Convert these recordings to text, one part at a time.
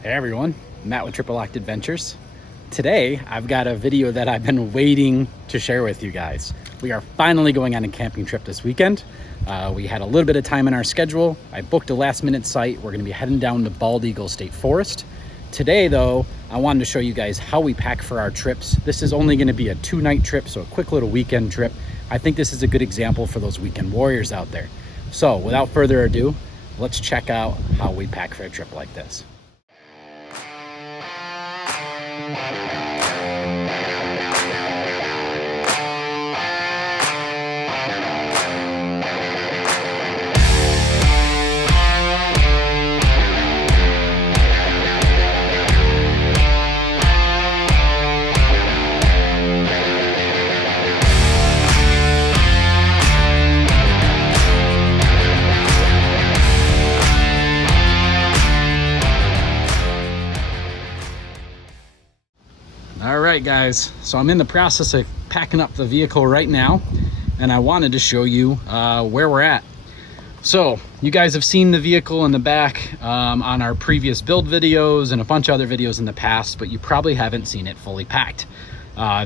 Hey everyone, Matt with Triple Locked Adventures. Today, I've got a video that I've been waiting to share with you guys. We are finally going on a camping trip this weekend. We had a little bit of time in our schedule. I booked a last minute site. We're gonna be heading down to Bald Eagle State Forest. Today though, I wanted to show you guys how we pack for our trips. This is only gonna be a 2-night trip, so a quick little weekend trip. I think this is a good example for those weekend warriors out there. So without further ado, let's check out how we pack for a trip like this. All right guys, so I'm in the process of packing up the vehicle right now, and I wanted to show you where we're at. So you guys have seen the vehicle in the back on our previous build videos and a bunch of other videos in the past, but you probably haven't seen it fully packed.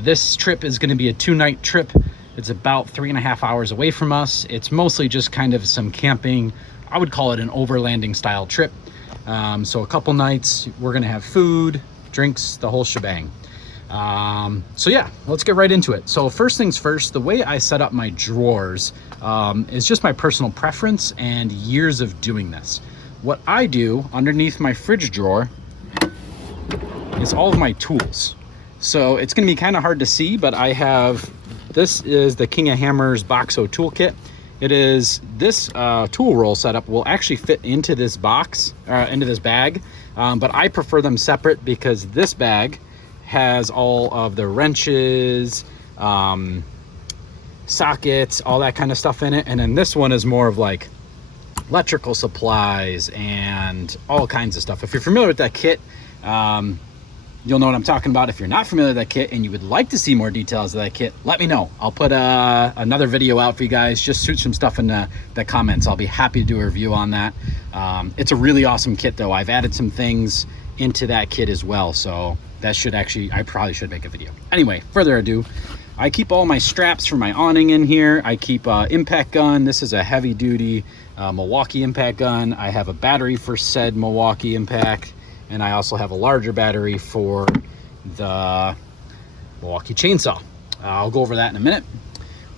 This trip is going to be a 2-night trip. It's about 3.5 hours away from us. It's mostly just kind of some camping. I would call it an overlanding style trip. So a couple nights, we're going to have food, drinks, the whole shebang. So yeah, let's get right into it. So first things first, the way I set up my drawers is just my personal preference and years of doing this. What I do underneath my fridge drawer is all of my tools. So it's going to be kind of hard to see, but I have, this is the King of Hammers Boxo toolkit. It is this tool roll setup will actually fit into this box, into this bag, but I prefer them separate because this bag has all of the wrenches, sockets, all that kind of stuff in it. And then this one is more of like electrical supplies and all kinds of stuff. If you're familiar with that kit, you'll know what I'm talking about. If you're not familiar with that kit and you would like to see more details of that kit, let me know. I'll put another video out for you guys. Just shoot some stuff in the comments. I'll be happy to do a review on that. It's a really awesome kit though. I've added some things into that kit as well, so that should actually, I probably should make a video. Anyway, further ado, I keep all my straps for my awning in here. I keep impact gun. This is a heavy duty Milwaukee impact gun. I have a battery for said Milwaukee impact, and I also have a larger battery for the Milwaukee chainsaw. I'll go over that in a minute.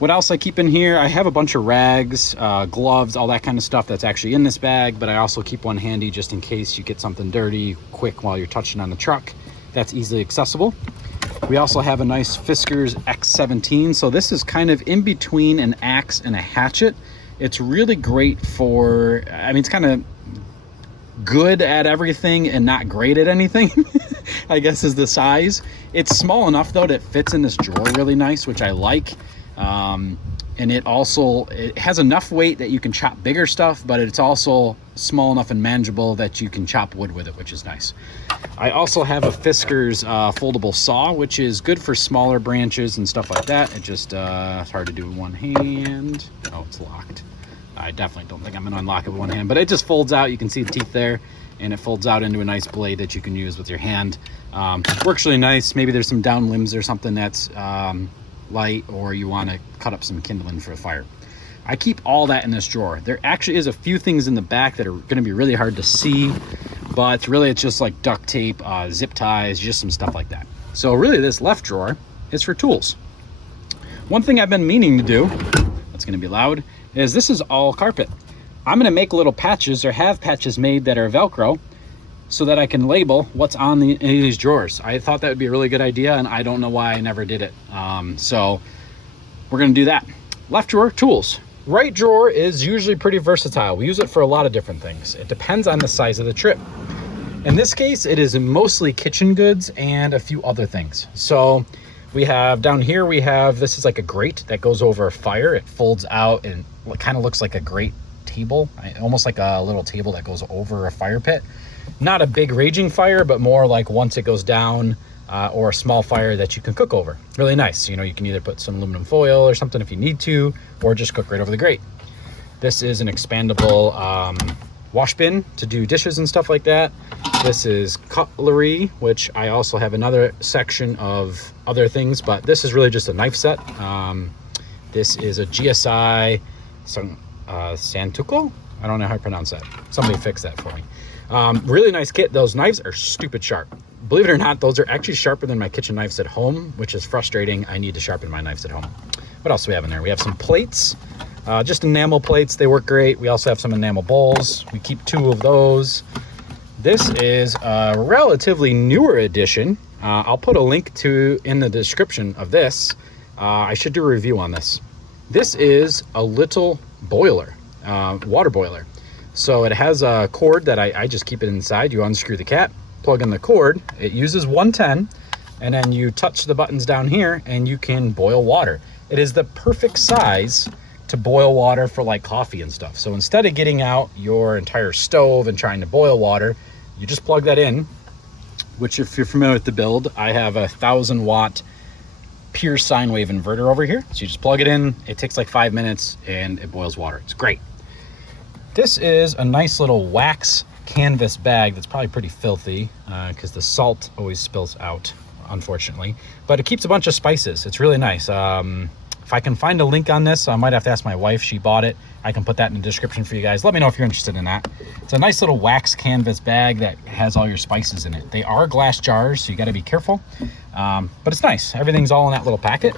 What else I keep in here? I have a bunch of rags, gloves, all that kind of stuff that's actually in this bag, but I also keep one handy just in case you get something dirty quick while you're touching on the truck. That's easily accessible. We also have a nice Fiskars X17. So this is kind of in between an axe and a hatchet. It's really great for, I mean, it's kind of good at everything and not great at anything, I guess is the size. It's small enough though that it fits in this drawer really nice, which I like. And it has enough weight that you can chop bigger stuff, but it's also small enough and manageable that you can chop wood with it, which is nice. I also have a Fiskars foldable saw, which is good for smaller branches and stuff like that. It just it's hard to do with one hand. Oh, it's locked. I definitely don't think I'm gonna unlock it with one hand, but it just folds out. You can see the teeth there, and it folds out into a nice blade that you can use with your hand. Works really nice. Maybe there's some down limbs or something that's light, or you want to cut up some kindling for a fire. I keep all that in this drawer. There actually is a few things in the back that are going to be really hard to see, but really it's just like duct tape, zip ties, just some stuff like that. So really this left drawer is for tools. One thing I've been meaning to do, that's going to be loud, is this is all carpet. I'm going to make little patches, or have patches made that are Velcro, so that I can label what's on any of these drawers. I thought that would be a really good idea, and I don't know why I never did it. So we're gonna do that. Left drawer, tools. Right drawer is usually pretty versatile. We use it for a lot of different things. It depends on the size of the trip. In this case, it is mostly kitchen goods and a few other things. So we have down here, this is like a grate that goes over a fire. It folds out and it kind of looks like a grate table, almost like a little table that goes over a fire pit. Not a big raging fire, but more like once it goes down, or a small fire that you can cook over. Really nice. You know, you can either put some aluminum foil or something if you need to, or just cook right over the grate. This is an expandable wash bin to do dishes and stuff like that. This is cutlery, which I also have another section of other things, but this is really just a knife set. This is a GSI Santuco. I don't know how to pronounce that. Somebody fix that for me. Really nice kit. Those knives are stupid sharp. Believe it or not, those are actually sharper than my kitchen knives at home, which is frustrating. I need to sharpen my knives at home. What else do we have in there? We have some plates, just enamel plates. They work great. We also have some enamel bowls. We keep 2 of those. This is a relatively newer edition. I'll put a link to in the description of this. I should do a review on this. This is a little boiler, water boiler. So it has a cord that I just keep it inside. You unscrew the cap, plug in the cord. It uses 110, and then you touch the buttons down here and you can boil water. It is the perfect size to boil water for like coffee and stuff. So instead of getting out your entire stove and trying to boil water, you just plug that in, which if you're familiar with the build, I have a 1,000-watt pure sine wave inverter over here. So you just plug it in, it takes like 5 minutes and it boils water. It's great. This is a nice little wax canvas bag that's probably pretty filthy because the salt always spills out, unfortunately. But it keeps a bunch of spices. It's really nice. If I can find a link on this, I might have to ask my wife. She bought it. I can put that in the description for you guys. Let me know if you're interested in that. It's a nice little wax canvas bag that has all your spices in it. They are glass jars, so you got to be careful. But it's nice. Everything's all in that little packet.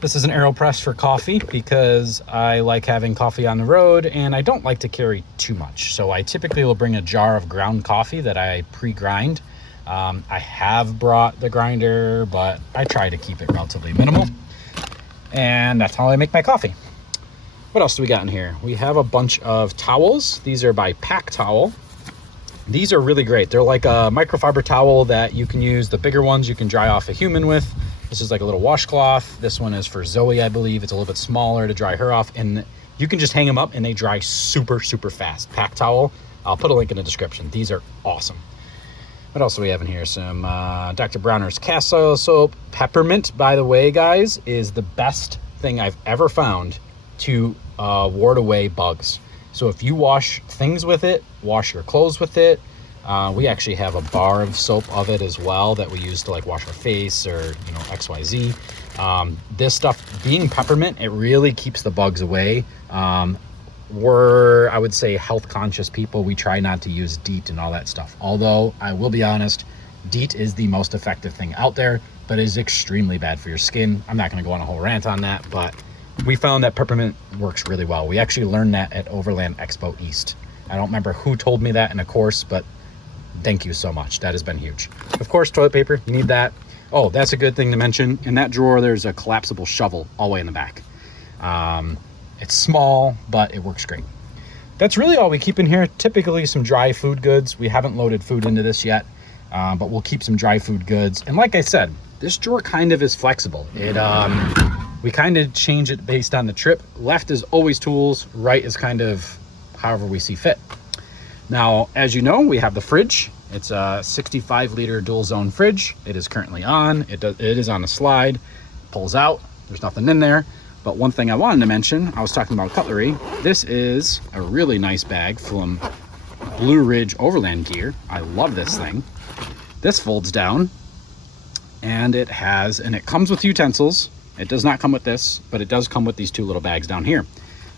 This is an AeroPress for coffee because I like having coffee on the road and I don't like to carry too much. So I typically will bring a jar of ground coffee that I pre-grind. I have brought the grinder, but I try to keep it relatively minimal. And that's how I make my coffee. What else do we got in here? We have a bunch of towels. These are by Pack Towel. These are really great. They're like a microfiber towel that you can use. The bigger ones you can dry off a human with. This is like a little washcloth. This one is for Zoe, I believe. It's a little bit smaller to dry her off. And you can just hang them up and they dry super, super fast. Pack Towel. I'll put a link in the description. These are awesome. What else do we have in here? Some Dr. Bronner's cast oil soap. Peppermint, by the way, guys, is the best thing I've ever found to ward away bugs. So if you wash things with it, wash your clothes with it. We actually have a bar of soap of it as well that we use to like wash our face or, you know, XYZ. This stuff, being peppermint, it really keeps the bugs away. We're, I would say, health conscious people. We try not to use DEET and all that stuff. Although I will be honest, DEET is the most effective thing out there, but it is extremely bad for your skin. I'm not going to go on a whole rant on that, but we found that peppermint works really well. We actually learned that at Overland Expo East. I don't remember who told me that in a course, but thank you so much. That has been huge. Of course, toilet paper, you need that. Oh, that's a good thing to mention. In that drawer, there's a collapsible shovel all the way in the back. It's small, but it works great. That's really all we keep in here. Typically some dry food goods. We haven't loaded food into this yet, but we'll keep some dry food goods. And like I said, this drawer kind of is flexible. We kind of change it based on the trip. Left is always tools, right is kind of however we see fit. Now, as you know, we have the fridge. It's a 65-liter dual zone fridge. It is currently on. It is on a slide, pulls out. There's nothing in there. But one thing I wanted to mention, I was talking about cutlery. This is a really nice bag from Blue Ridge Overland Gear. I love this thing. This folds down and it comes with utensils. It does not come with this, but it does come with these 2 little bags down here.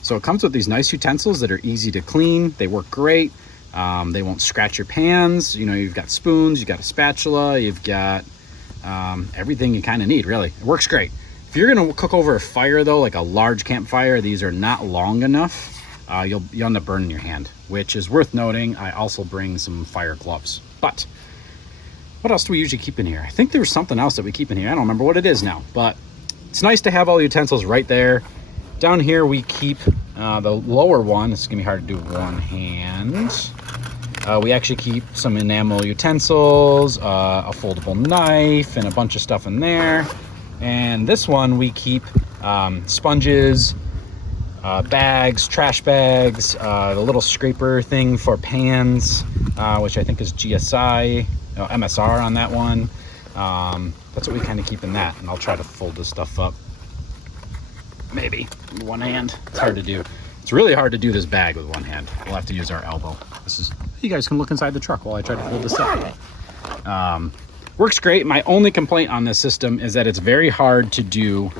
So it comes with these nice utensils that are easy to clean. They work great. They won't scratch your pans. You know, you've got spoons, you've got a spatula, you've got everything you kind of need, really. It works great. If you're gonna cook over a fire though, like a large campfire, these are not long enough. You'll end up burning your hand, which is worth noting. I also bring some fire gloves. But what else do we usually keep in here? I think there's something else that we keep in here. I don't remember what it is now, but it's nice to have all the utensils right there. Down here we keep the lower one. It's gonna be hard to do with one hand. We actually keep some enamel utensils, a foldable knife, and a bunch of stuff in there. And this one we keep sponges, bags, trash bags, the little scraper thing for pans, which I think is GSI, MSR on that one. That's what we kind of keep in that. And I'll try to fold this stuff up. Maybe one hand. It's hard to do. It's really hard to do this bag with one hand. We'll have to use our elbow. You guys can look inside the truck while I try to fold this up. Works great. My only complaint on this system is that it's very hard to do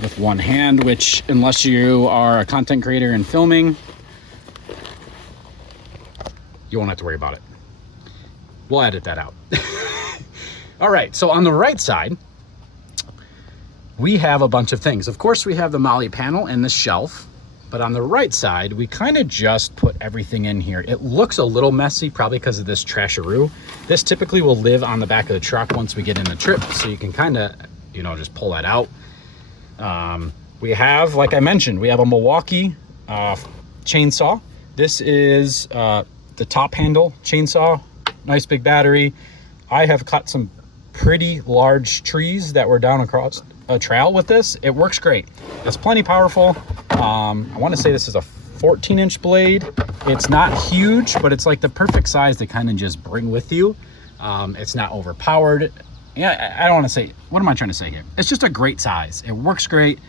with one hand, which unless you are a content creator and filming, you won't have to worry about it. We'll edit that out. All right, so on the right side, we have a bunch of things. Of course, we have the Molly panel and the shelf, but on the right side, we kind of just put everything in here. It looks a little messy, probably because of this trasharoo. This typically will live on the back of the truck once we get in the trip, so you can kind of, you know, just pull that out. We have, like I mentioned, we have a Milwaukee chainsaw. This is the top handle chainsaw, nice big battery. I have cut some pretty large trees that were down across a trail with this. It works great. It's plenty powerful. I want to say this is a 14-inch blade. It's not huge, but it's like the perfect size to kind of just bring with you. It's not overpowered. Yeah, I don't want to say, what am I trying to say here? It's just a great size. It works great.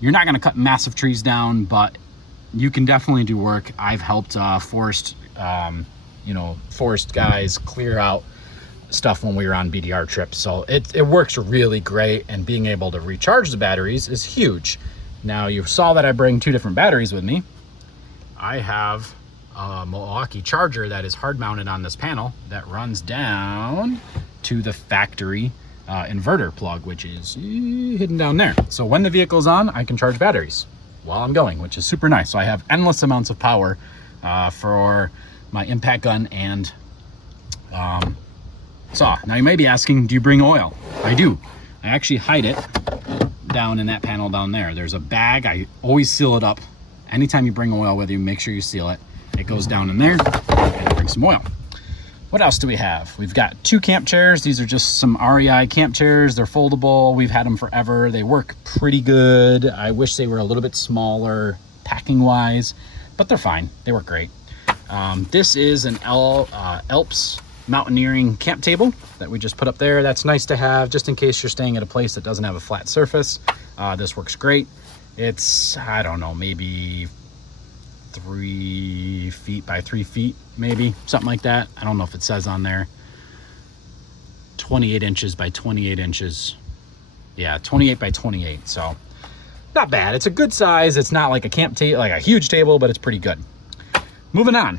You're not going to cut massive trees down, but you can definitely do work. I've helped forest guys clear out stuff when we were on BDR trips. So it works really great, and being able to recharge the batteries is huge. Now, you saw that I bring 2 different batteries with me. I have a Milwaukee charger that is hard mounted on this panel that runs down to the factory inverter plug, which is hidden down there. So when the vehicle's on, I can charge batteries while I'm going, which is super nice. So I have endless amounts of power for my impact gun and saw. Now you may be asking, do you bring oil? I do. I actually hide it down in that panel down there. There's a bag. I always seal it up. Anytime you bring oil with you, make sure you seal it. It goes down in there, and I bring some oil. What else do we have? We've got 2 camp chairs. These are just some REI camp chairs. They're foldable. We've had them forever. They work pretty good. I wish they were a little bit smaller packing wise, but they're fine. They work great. This is an Alps mountaineering camp table that we just put up there. That's nice to have just in case you're staying at a place that doesn't have a flat surface. This works great. It's, I don't know, maybe 3 feet by 3 feet, maybe something like that. I don't know if it says on there. 28 inches by 28 inches. Yeah, 28 by 28. So not bad. It's a good size. It's not like a camp table, like a huge table, but it's pretty good. Moving on.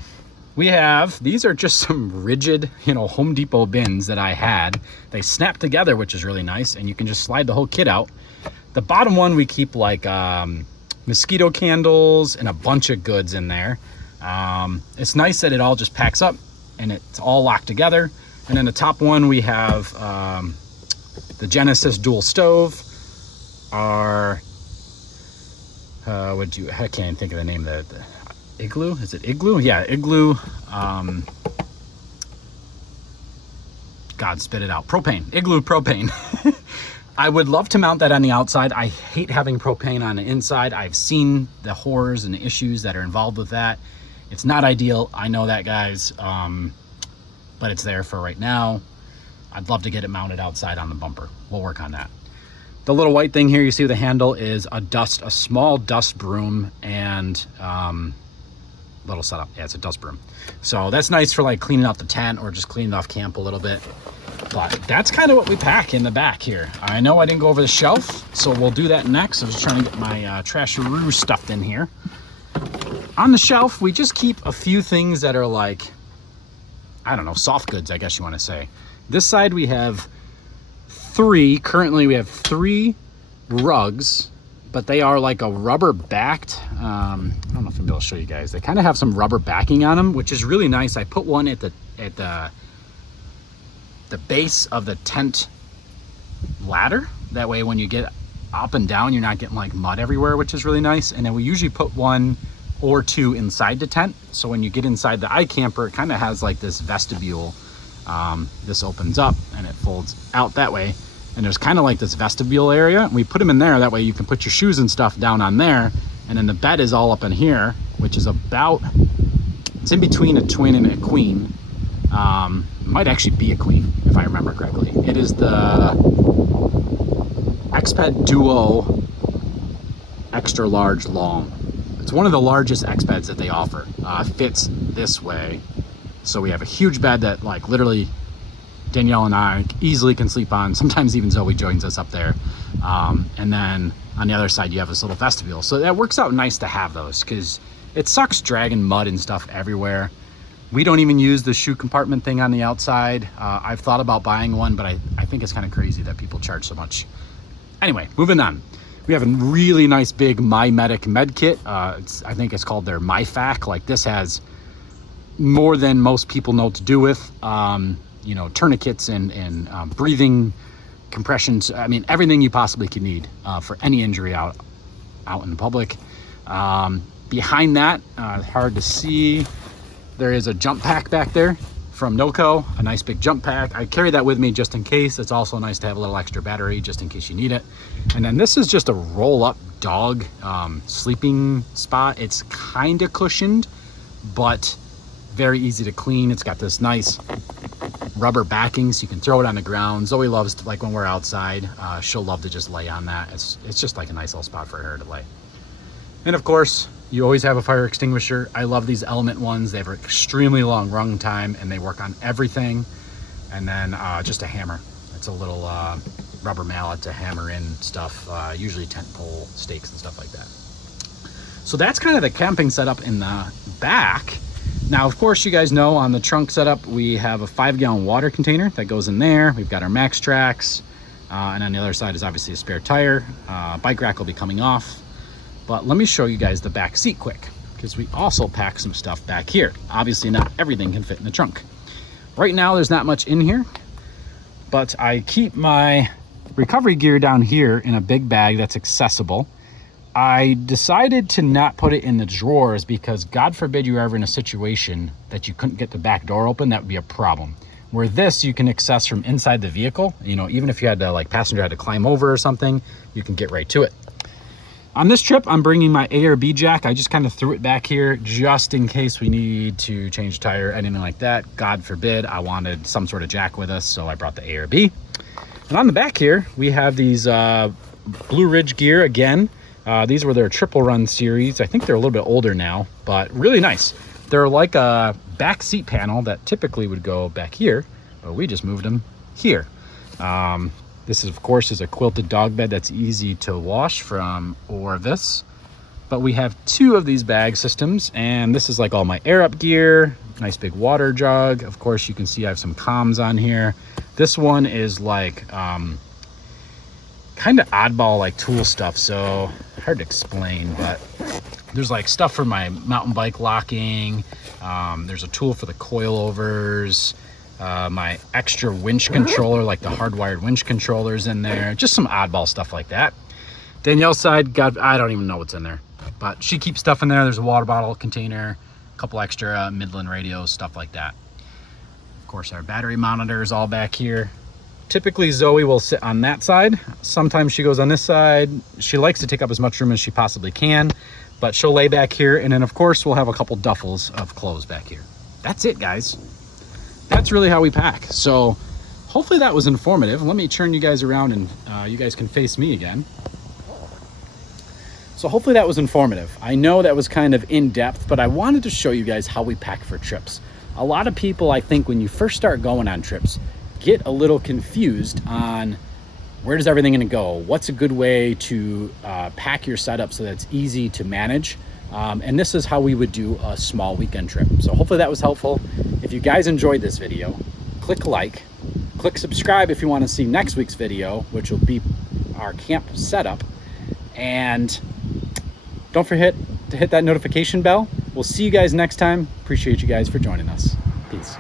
We have, these are just some rigid, Home Depot bins that I had. They snap together, which is really nice, and you can just slide the whole kit out. The bottom one, we keep like mosquito candles and a bunch of goods in there. It's nice that it all just packs up and it's all locked together. And then the top one, we have the Genesis dual stove. Our, I can't even think of the name of the Igloo? Is it Igloo? Yeah, Igloo. God, spit it out. Propane. Igloo propane. I would love to mount that on the outside. I hate having propane on the inside. I've seen the horrors and the issues that are involved with that. It's not ideal. I know that, guys. But it's there for right now. I'd love to get it mounted outside on the bumper. We'll work on that. The little white thing here you see with the handle is a small dust broom and little setup. Yeah, it's a dust broom. So that's nice for like cleaning out the tent or just cleaning off camp a little bit. But that's kind of what we pack in the back here. I know I didn't go over the shelf, so we'll do that next. I was trying to get my trasharoo stuffed in here. On the shelf, we just keep a few things that are like, I don't know, soft goods, I guess you want to say. This side we have 3. Currently we have 3 rugs, but they are like a rubber backed. I don't know if I'm able to show you guys. They kind of have some rubber backing on them, which is really nice. I put one at the base of the tent ladder. That way when you get up and down, you're not getting like mud everywhere, which is really nice. And then we usually put 1 or 2 inside the tent. So when you get inside the iCamper, it kind of has like this vestibule. This opens up and it folds out that way. And there's kind of like this vestibule area. And we put them in there. That way you can put your shoes and stuff down on there. And then the bed is all up in here, which is it's in between a twin and a queen. Might actually be a queen, if I remember correctly. It is the Exped Duo Extra Large Long. It's one of the largest X beds that they offer. Fits this way. So we have a huge bed that like literally Danielle and I easily can sleep on. Sometimes even Zoe joins us up there. And then on the other side, you have this little vestibule. So that works out nice to have those because it sucks dragging mud and stuff everywhere. We don't even use the shoe compartment thing on the outside. I've thought about buying one, but I think it's kind of crazy that people charge so much. Anyway, moving on. We have a really nice big My Medic med kit. I think it's called their MyFac. Like this has more than most people know what to do with. You know, tourniquets and breathing compressions. I mean, everything you possibly could need for any injury out in the public. Behind that, hard to see, there is a jump pack back there from Noco, a nice big jump pack. I carry that with me just in case. It's also nice to have a little extra battery just in case you need it. And then this is just a roll-up dog sleeping spot. It's kind of cushioned, but very easy to clean. It's got this nice rubber backing so you can throw it on the ground. Zoe loves to, like when we're outside, she'll love to just lay on that. It's just like a nice little spot for her to lay. And of course, you always have a fire extinguisher. I love these Element ones. They have an extremely long run time and they work on everything. And then just a hammer. It's a little rubber mallet to hammer in stuff, usually tent pole stakes and stuff like that. So that's kind of the camping setup in the back. Now, of course, you guys know on the trunk setup, we have a 5-gallon water container that goes in there. We've got our Max Tracks, and on the other side is obviously a spare tire. Bike rack will be coming off. But let me show you guys the back seat quick, because we also pack some stuff back here. Obviously, not everything can fit in the trunk. Right now, there's not much in here, but I keep my recovery gear down here in a big bag that's accessible. I decided to not put it in the drawers because God forbid you were ever in a situation that you couldn't get the back door open, that would be a problem. Where this, you can access from inside the vehicle. You know, even if you had to, like passenger had to climb over or something, you can get right to it. On this trip, I'm bringing my A or B jack. I just kind of threw it back here just in case we need to change a tire, anything like that. God forbid, I wanted some sort of jack with us, so I brought the A or B. And on the back here, we have these Blue Ridge gear again. These were their triple run series. I think they're a little bit older now, but really nice. They're like a back seat panel that typically would go back here, but we just moved them here. This is, of course, is a quilted dog bed that's easy to wash from Orvis. But we have 2 of these bag systems, and this is like all my air up gear, nice big water jug. Of course, you can see I have some comms on here. This one is like kind of oddball like tool stuff, so hard to explain, but there's like stuff for my mountain bike locking. There's a tool for the coilovers. My extra winch controller, like the hardwired winch controllers in there, just some oddball stuff like that. Danielle's side, God, I don't even know what's in there, but she keeps stuff in there. There's a water bottle container, a couple extra Midland radios, stuff like that. Of course, our battery monitors all back here. Typically Zoe will sit on that side. Sometimes she goes on this side. She likes to take up as much room as she possibly can, but she'll lay back here. And then of course we'll have a couple duffels of clothes back here. That's it, guys. That's really how we pack. So hopefully that was informative. Let me turn you guys around and you guys can face me again. So hopefully that was informative. I know that was kind of in depth, but I wanted to show you guys how we pack for trips. A lot of people, I think, when you first start going on trips, get a little confused on where does everything gonna go? What's a good way to pack your setup so that it's easy to manage? And this is how we would do a small weekend trip. So hopefully that was helpful. If you guys enjoyed this video, click like, click subscribe if you want to see next week's video, which will be our camp setup. And don't forget to hit that notification bell. We'll see you guys next time. Appreciate you guys for joining us. Peace.